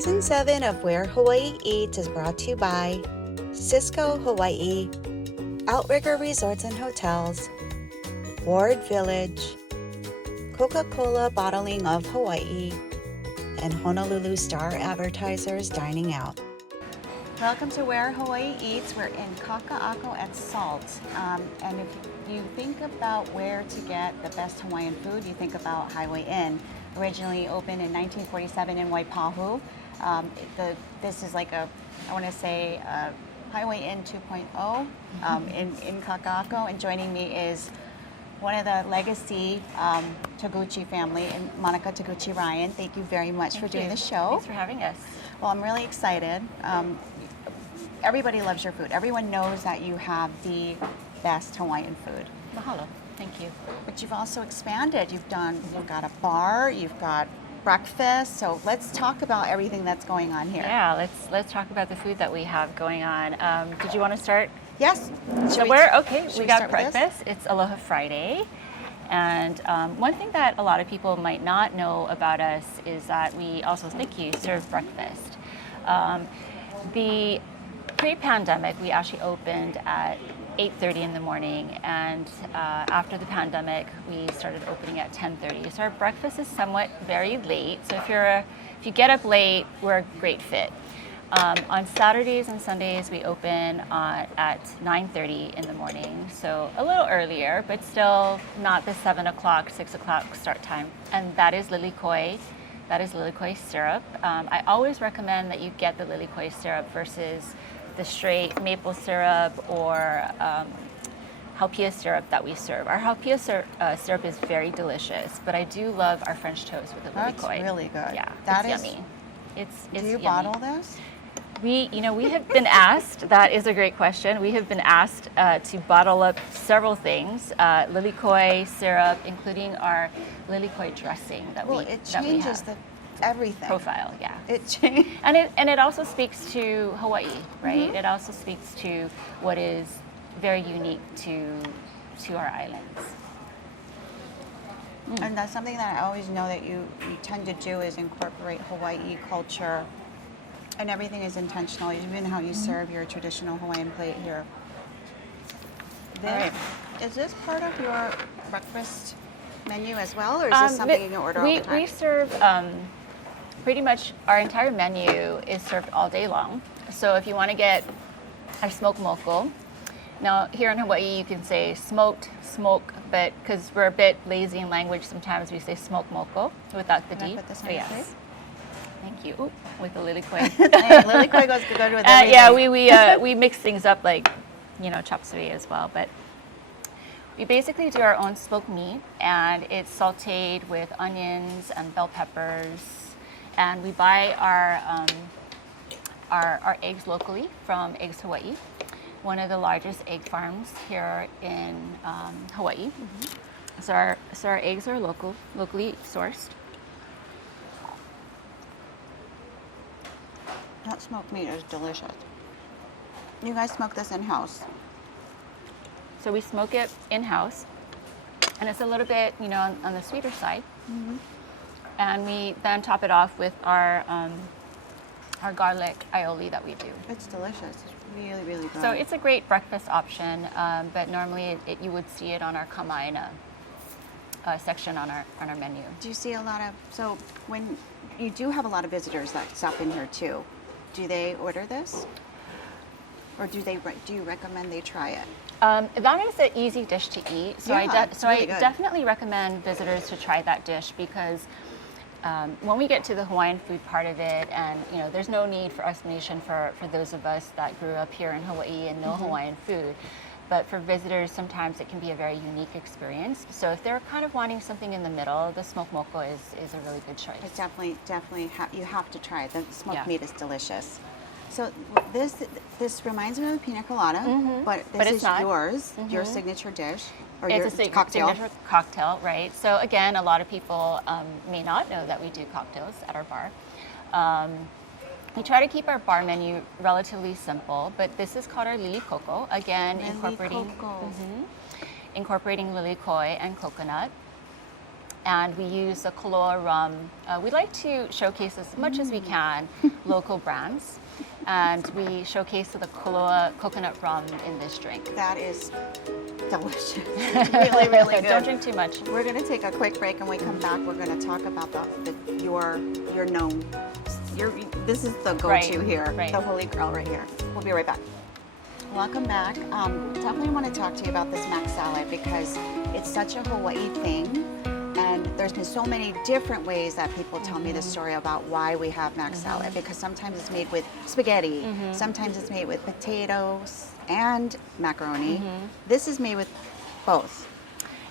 Season 7 of Where Hawaii Eats is brought to you by Cisco Hawaii, Outrigger Resorts and Hotels, Ward Village, Coca-Cola Bottling of Hawaii, and Honolulu Star Advertisers Dining Out. Welcome to Where Hawaii Eats. We're in Kaka'ako at Salt. And if you think about where to get the best Hawaiian food, you think about Highway Inn. Originally opened in 1947 in Waipahu. This is like I want to say, Highway Inn 2.0 in Inn Kaka'ako. And joining me is one of the legacy Taguchi family, and Monica Taguchi Ryan. Thank you very much for doing the show. Thanks for having us. Well, I'm really excited. Everybody loves your food. Everyone knows that you have the best Hawaiian food. Mahalo. Thank you. But you've also expanded. You've got a bar, you've got breakfast. So let's talk about everything that's going on here. Yeah, let's talk about the food that we have going on. Did you want to start? Yes. We got breakfast. It's Aloha Friday. And one thing that a lot of people might not know about us is that we also serve breakfast. The pre-pandemic, we actually opened at 8:30 in the morning, and after the pandemic, we started opening at 10:30. So our breakfast is somewhat very late. So if you get up late, we're a great fit. On Saturdays and Sundays, we open at 9:30 in the morning, so a little earlier, but still not the 7 o'clock, 6 o'clock start time. And that is lilikoi. That is lilikoi syrup. I always recommend that you get the lilikoi syrup versus the straight maple syrup or haupia syrup that we serve. Our haupia syrup is very delicious, but I do love our French toast with the lilikoi. That's really good. Yeah, that it's is yummy. It's Do you yummy. bottle this? We have been asked, that is a great question. We have been asked to bottle up several things, lilikoi syrup, including our lilikoi dressing that we have. Well, it changes everything. Profile, yeah. It changes. And it also speaks to Hawaii, right? Mm-hmm. It also speaks to what is very unique to our islands. And that's something that I always know that you tend to do is incorporate Hawaii culture, and everything is intentional, even how you serve your traditional Hawaiian plate here. All right. Is this part of your breakfast menu as well, or is this something you can order all the time? We serve pretty much our entire menu is served all day long. So if you want to get our smoked moko, now here in Hawaii you can say smoked, smoke, but because we're a bit lazy in language, sometimes we say smoked moko without the D. Put this on So your yes. plate? Thank you. Ooh, with the lilikoi. Lilikoi goes good with everything. Yeah, we mix things up like, chop suey as well, but we basically do our own smoked meat, and it's sautéed with onions and bell peppers, and we buy our eggs locally from Eggs Hawaii, one of the largest egg farms here in Hawaii. Mm-hmm. So our eggs are locally sourced. That smoked meat is delicious. You guys smoke this in-house? So we smoke it in-house, and it's a little bit, on the sweeter side. Mm-hmm. And we then top it off with our garlic aioli that we do. It's delicious. It's really, really good. So it's a great breakfast option, but normally you would see it on our kamaina section on our menu. Do you see so when you do have a lot of visitors that stop in here too, do they order this? Or do you recommend they try it? That is an easy dish to eat. So Yeah, I definitely recommend visitors to try that dish because when we get to the Hawaiian food part of it, and there's no need for explanation for those of us that grew up here in Hawaii and know Hawaiian food. But for visitors, sometimes it can be a very unique experience. So if they're kind of wanting something in the middle, the smoked moko is a really good choice. It's definitely you have to try it. The smoked meat is delicious. So this reminds me of a pina colada, but this is yours, your signature dish, or it's your a cocktail. Signature cocktail, right? So again, a lot of people may not know that we do cocktails at our bar. We try to keep our bar menu relatively simple, but this is called our lili koko. Again, incorporating lilikoi and coconut. and we use the Koloa rum. We like to showcase as much as we can local brands, and we showcase the Koloa coconut rum in this drink. That is delicious. Really, really good. Don't drink too much. We're going to take a quick break, and when we come back, we're going to talk about your known. This is the go-to here, the holy grail right here. We'll be right back. Welcome back. Definitely want to talk to you about this mac salad because it's such a Hawaii thing. And there's been so many different ways that people tell me the story about why we have mac salad. Because sometimes it's made with spaghetti, sometimes it's made with potatoes and macaroni. This is made with both.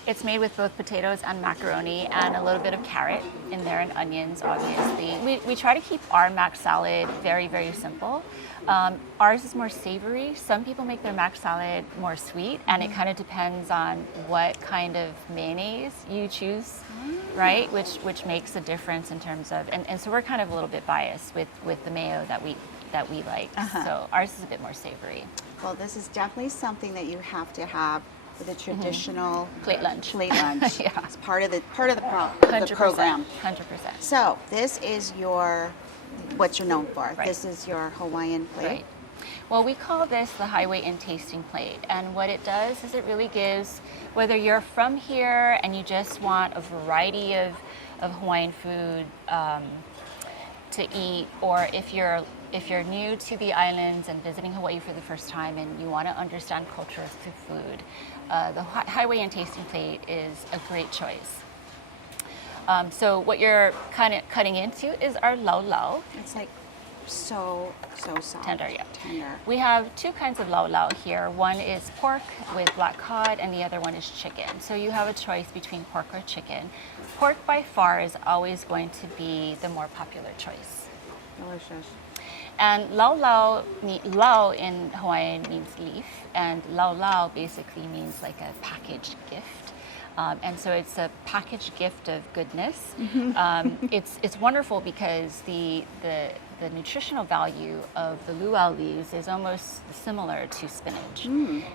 It's made with both potatoes and macaroni and a little bit of carrot in there and onions, obviously. We try to keep our mac salad very, very simple. Ours is more savory. Some people make their mac salad more sweet, and it kind of depends on what kind of mayonnaise you choose, right? Which makes a difference in terms of, and so we're kind of a little bit biased with the mayo that we like. So ours is a bit more savory. Well, this is definitely something that you have to have with a traditional plate lunch. Yeah. It's part of the program. 100%. So this is what you're known for. Right. This is your Hawaiian plate. Right. Well, we call this the Highway Inn tasting plate, and what it does is it really gives, whether you're from here and you just want a variety of Hawaiian food to eat, or if you're new to the islands and visiting Hawaii for the first time and you want to understand culture through food, the Highway Inn tasting plate is a great choice. So what you're kind of cutting into is our lau lau. It's like so soft. Tender, yeah. Tender. We have two kinds of lau lau here. One is pork with black cod, and the other one is chicken. So you have a choice between pork or chicken. Pork by far is always going to be the more popular choice. Delicious. And lau in Hawaiian means leaf, and lau basically means like a packaged gift. And so it's a packaged gift of goodness. It's wonderful because the nutritional value of the luau leaves is almost similar to spinach.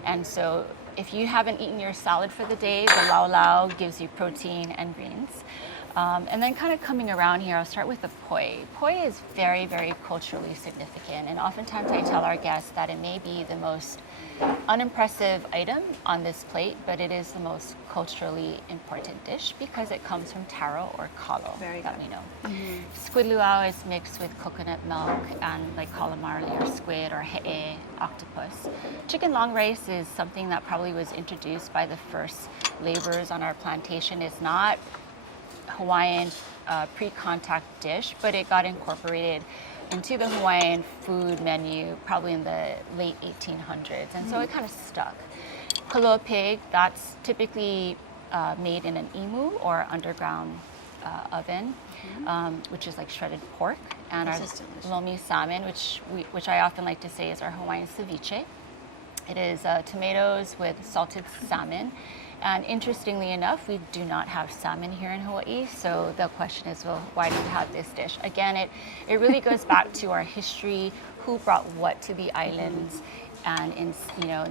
And so if you haven't eaten your salad for the day, the lau gives you protein and greens. And then kind of coming around here, I'll start with the poi. Poi is very, very culturally significant, and oftentimes I tell our guests that it may be the most unimpressive item on this plate, but it is the most culturally important dish because it comes from taro or kalo that we know. Squid luau is mixed with coconut milk and like calamari or squid or he'e, octopus. Chicken long rice is something that probably was introduced by the first laborers on our plantation. It's not Hawaiian pre-contact dish, but it got incorporated into the Hawaiian food menu probably in the late 1800s, and so it kind of stuck. Koloa pig, that's typically made in an imu or underground oven, which is like shredded pork, and our lomi salmon, which I often like to say is our Hawaiian ceviche. It is tomatoes with salted salmon. And interestingly enough, we do not have salmon here in Hawaii. So the question is, well, why do you have this dish? Again, it really goes back to our history, who brought what to the islands. And in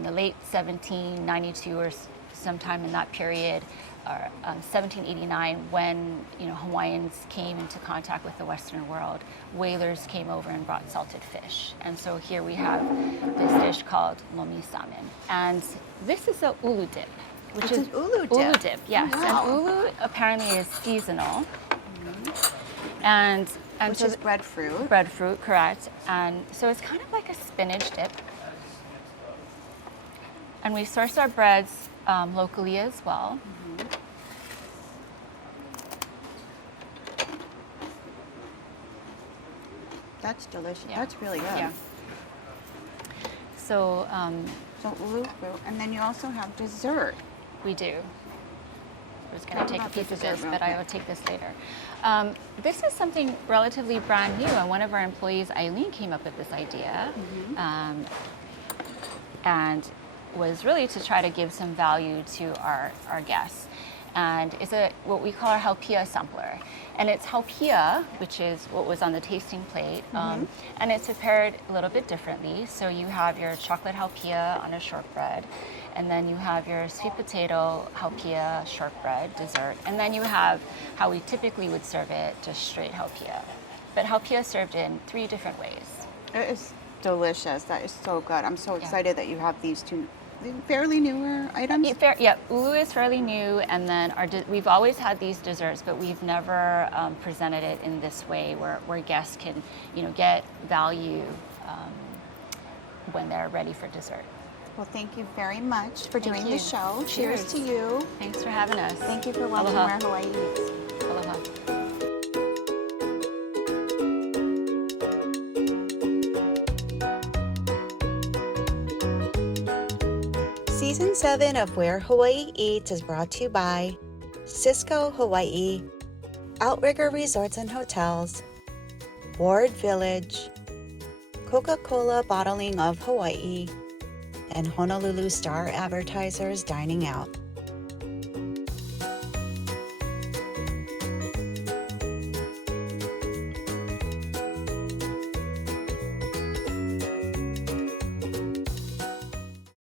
the late 1792 or sometime in that period, or 1789, when Hawaiians came into contact with the Western world, whalers came over and brought salted fish. And so here we have this dish called lomi salmon. And this is a ulu dip. Which is an ulu dip. Ulu dip, yes. Wow. And ulu apparently is seasonal. And which is breadfruit. Breadfruit, correct. And so it's kind of like a spinach dip. And we source our breads locally as well. That's delicious. Yeah. That's really good. Yeah. So, ulu fruit, and then you also have dessert. We do. I was going to take a piece of this, but I will take this later. This is something relatively brand new, and one of our employees, Eileen, came up with this idea, and was really to try to give some value to our guests. And it's what we call our haupia sampler. And it's haupia, which is what was on the tasting plate, and it's prepared a little bit differently. So you have your chocolate haupia on a shortbread, and then you have your sweet potato haupia shortbread dessert, and then you have how we typically would serve it, just straight haupia. But haupia is served in 3 different ways. It is delicious. That is so good. I'm so excited that you have these 2 fairly newer items. Yeah, ulu is fairly new, and then we've always had these desserts, but we've never presented it in this way where guests can, get value when they're ready for dessert. Well, thank you very much for doing the show. Cheers to you. Thanks for having us. Thank you for watching Where Hawaii Eats. Aloha. Season 7 of Where Hawaii Eats is brought to you by Cisco Hawaii, Outrigger Resorts and Hotels, Ward Village, Coca-Cola Bottling of Hawaii, and Honolulu Star Advertisers Dining Out.